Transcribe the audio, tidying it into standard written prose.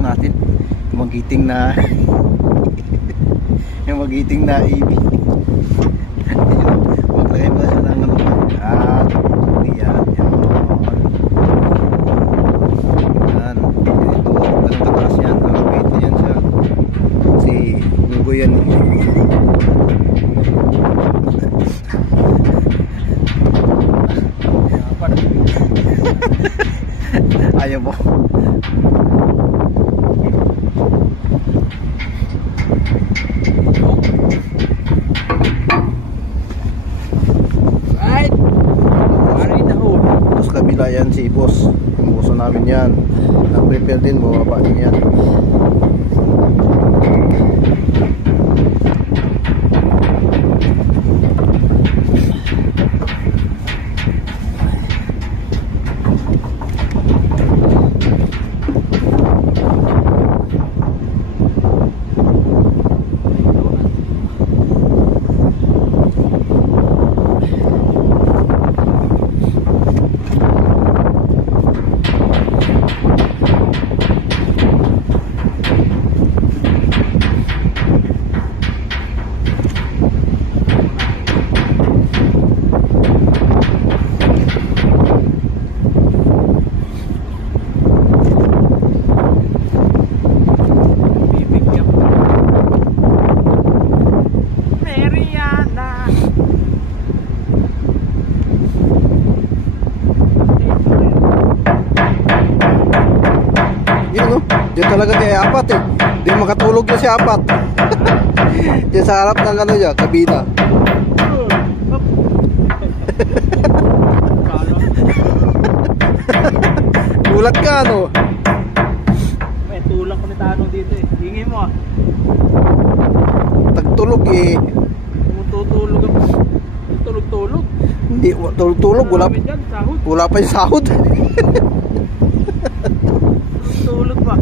ano natin, yung magiting na yung magiting na AB. Maglagay mo siya ng ano at yan ito, ganun kataas yan, nakapito yan siya kasi lugo yan ayaw mo. Right. Maray na ho. Tapos kabila yan si boss, yung buso namin yan, na-prepare din, bababa din yan. Diyan talaga kay apat eh. Di makatulog na si apat. Diyan sa harap ng ano niya, kabina. Gulat ka ano? May tulak ko ni Tanong dito eh. Hingi mo ah. Tagtulog eh. Tutulog ako. Tulog-tulog. Hindi, tulog-tulog. Wala pa yung sahod. Tulog pa.